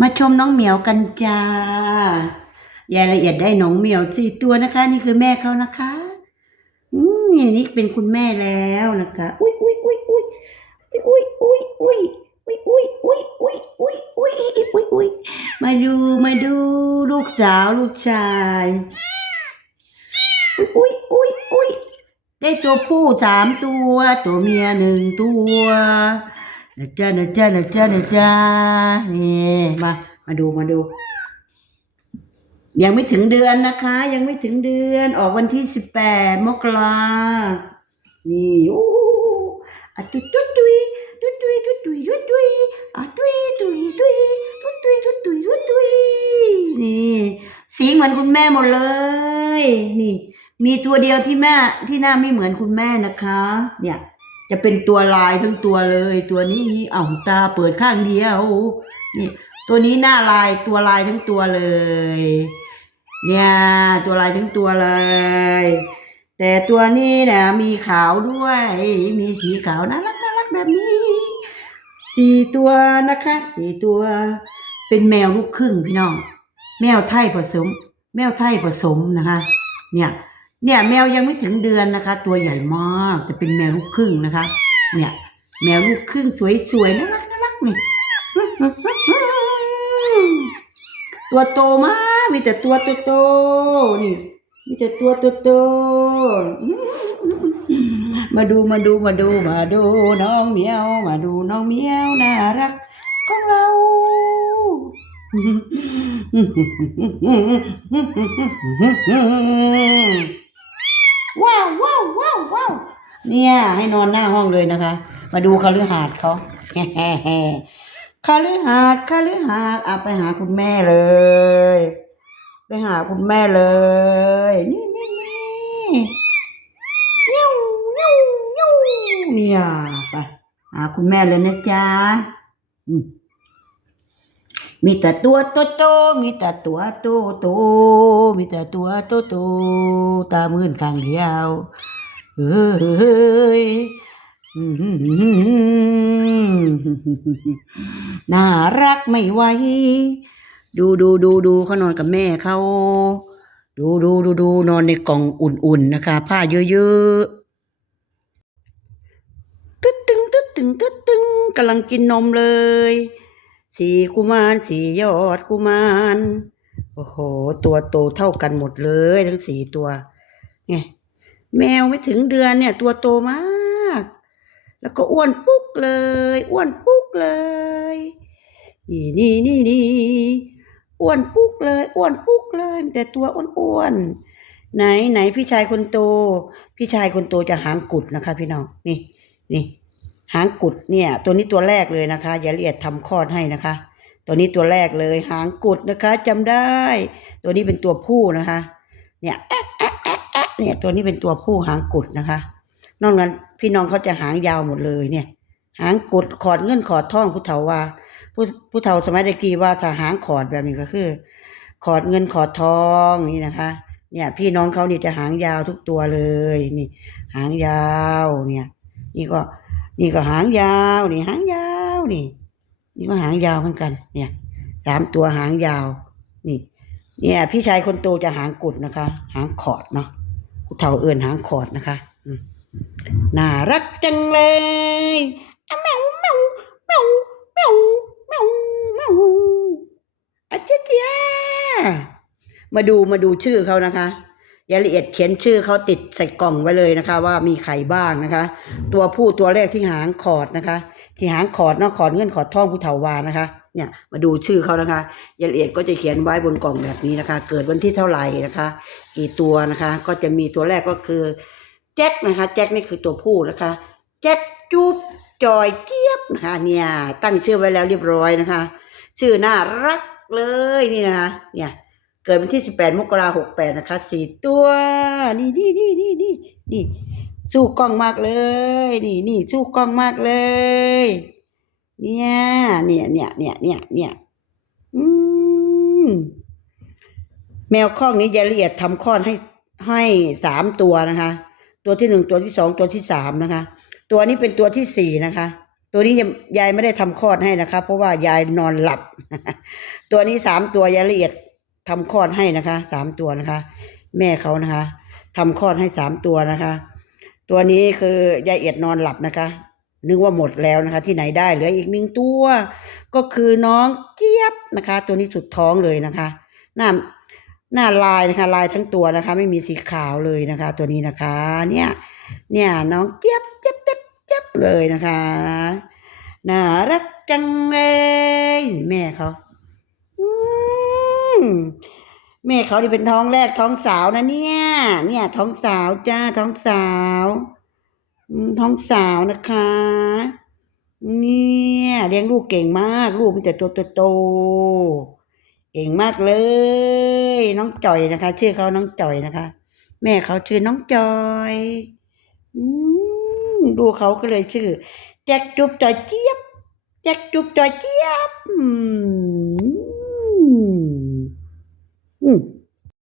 มาชมน้องเหมียวกันจ้ารายละเอียดได้น้องเหมียวสี่ตัวนะคะ นี่คือแม่เขานะคะอืมนี่นี่เป็นคุณแม่แล้วนะคะอุ้ยอุ้ยอุ้ยอุ้ยอุ้ยอุ้ยอุ้ยอุ้ยอุ้ยอุ้ยอุ้ยอุ้ยอุ้ยอุ้ยอุ้ยมาดูมาดูลูกสาวลูกชายอุ้ยอุ้ยอุ้ยอุ้ยได้ตัวผู้สามตัว ตัวเมียหนึ่งตัว นะจ๊ะนะจ๊ะนะจ๊ะนะจ๊ะนี่มามาดูมาดู ยังไม่ถึงเดือนนะคะ ยังไม่ถึงเดือนออกวันที่สิบแปดมกรานี่โอ้อะตุตุตุยตุตุยตุตุยตุตุยอะตุยตุยตุยตุตุยตุตุยตุตุยนี่สีเหมือนคุณแม่หมดเลย นี่ มีตัวเดียวที่แม่ที่หน้าไม่เหมือนคุณแม่นะคะ เนี่ย จะเป็นตัวลายทั้งตัวเลย ตัวนี้อ่าวตาเปิดข้างเดียวนี่ตัวนี้หน้าลายตัวลายทั้งตัวเลย เนี่ยตัวลายทั้งตัวเลย แต่ตัวนี้นะมีขาวด้วย มีสีขาวน่ารักน่ารักแบบนี้สี่ตัวนะคะสี่ตัว เป็นแมวลูกครึ่งพี่น้อง แมวไทยผสม แมวไทยผสมนะคะ เนี่ย เนี่ยแมวยังไม่ถึงเดือนนะคะ ตัวใหญ่มากแต่เป็นแมวลูกครึ่งนะคะ เนี่ย แมวลูกครึ่งสวยๆน่ารักน่ารักนี่ตัวโตมากมีแต่ตัวโตๆนี่มีแต่ตัวโตๆมาดูมาดูมาดูมาดูน้องเมียว มาดูน้องเมียวน่ารักของเรา ว้าวว้าวว้าวว้าวเนี่ยให้นอนหน้าห้องเลยนะคะ มาดูคฤหาสน์เขาคฤหาสน์คฤหาสน์เอาไปหาคุณแม่เลย ไปหาคุณแม่เลย นี่นี่นี่เนี้ยวเนี้ยวเนี้ยวเนี่ยไปหาคุณแม่เลยนะจ๊ะอืม มีแต่ตัวโตโตมีแต่ตัวโตโตมีแต่ตัวโตโตตามื่นข้างเดียวเฮ้ยน่ารักไม่ไหวดูดูดูดูเขานอนกับแม่เขาดูดูดูดูนอนในกล่องอุ่นๆนะคะ ผ้าเยอะๆตึ๊ดตึงตึ๊ดตึงตึ๊ดตึงกำลังกินนมเลย สีกุมารสียอดกุมารโอ้โห ตัวโตเท่ากันหมดเลยทั้งสี่ตัวไงแมวไม่ถึงเดือนเนี่ย ตัวโตมาก แล้วก็อ้วนปุ๊กเลย อ้วนปุ๊กเลยนี่นี่นี่นี่อ้วนปุ๊กเลย อ้วนปุ๊กเลยมีแต่ตัวอ้วนๆไหนไหนพี่ชายคนโต พี่ชายคนโตจะหางกุดนะคะ พี่น้องนี่นี่ หางกุดเนี่ย ตัวนี้ตัวแรกเลยนะคะอย่าละเอียดทำคลอดให้นะคะ ตัวนี้ตัวแรกเลย หางกุดนะคะจำได้ ตัวนี้เป็นตัวผู้นะคะ เนี่ยแอะแอะแอะแอะเนี่ย ตัวนี้เป็นตัวผู้หางกุดนะคะ นอกนั้นพี่น้องเขาจะหางยาวหมดเลยเนี่ย หางกุดขอดเงินขอดทองผู้เฒ่าว่า ผู้ผู้เฒ่าสมัยตะกี้ว่าถ้าหางขอดแบบนี้ก็คือขอดเงินขอดทองนี่นะคะ เนี่ย พี่น้องเขานี่จะหางยาวทุกตัวเลยนี่ หางยาวเนี่ย นี่ก็ นี่ก็หางยาวนี่หางยาวนี่ นี่ก็หางยาวเหมือนกัน เนี่ยสามตัวหางยาว นี่ เนี่ย พี่ชายคนโตจะหางกุดนะคะ หางขอดเนาะผู้เฒ่าเอื่นหางขอดนะคะน่ารักจังเลยอะแมวแมวแมวแมวแมวแมวอะเจ๊เจ๊ยมาดูมาดูชื่อเขานะคะ รายละเอียดเขียนชื่อเขาติดใส่กล่องไว้เลยนะคะ ว่ามีใครบ้างนะคะ ตัวผู้ตัวแรกที่หางขอดนะคะ ที่หางขอดเนาะขอดเงินขอดท่องผู้เฒ่าวานะคะ เนี่ยมาดูชื่อเขานะคะรายละเอียดก็จะเขียนไว้บนกล่องแบบนี้นะคะ เกิดวันที่เท่าไหร่นะคะกี่ตัวนะคะ ก็จะมีตัวแรกก็คือแจ็คนะคะ แจ็คนี่คือตัวผู้นะคะแจ็คจุ๊บจอยเจี๊ยบนะคะเนี่ยตั้งชื่อไว้แล้วเรียบร้อยนะคะ ชื่อน่ารักเลยนี่นะคะ เนี่ย เกิดวันที่สิบแปดมกราหกแปดนะคะสี่ตัว นี่นี่นี่นี่นี่นี่สู้กล้องมากเลย นี่นี่สู้กล้องมากเลย เนี่ยเนี่ยเนี่ยเนี่ยเนี่ยเนี่ยอืมแมวข้องนี้ยายละเอียดทำคลอดให้ให้สามตัวนะคะ ตัวที่หนึ่งตัวที่สองตัวที่สามนะคะ ตัวนี้เป็นตัวที่สี่นะคะ ตัวนี้ยังยายไม่ได้ทำคลอดให้นะคะ เพราะว่ายายนอนหลับ ตัวนี้สามตัวยายละเอียด ทำคลอดให้นะคะสามตัวนะคะ แม่เขานะคะทำคลอดให้สามตัวนะคะ ตัวนี้คือยายเอียดนอนหลับนะคะ นึกว่าหมดแล้วนะคะ ที่ไหนได้เหลืออีกหนึ่งตัว ก็คือน้องเจี๊ยบนะคะ ตัวนี้สุดท้องเลยนะคะ หน้าหน้าลายนะคะลายทั้งตัวนะคะ ไม่มีสีขาวเลยนะคะ ตัวนี้นะคะ เนี่ยเนี่ยน้องเจี๊ยบเจี๊ยบเจี๊ยบเจี๊ยบเลยนะคะน่ารักจังเลยแม่เขา แม่เขาที่เป็นท้องแรกท้องสาวนะเนี่ย เนี่ย ท้องสาวจ้าท้องสาวท้องสาวนะคะ เนี่ยเลี้ยงลูกเก่งมาก ลูกมีแต่ตัวโตๆเก่งมากเลย น้องจ่อยนะคะ ชื่อเขาน้องจ่อยนะคะ แม่เขาชื่อน้องจอยอดูเขาก็เลยชื่อ แจ็คจุ๊บจอยเจี๊ยบ แจ็คจุ๊บจอยเจี๊ยบ อืมอืม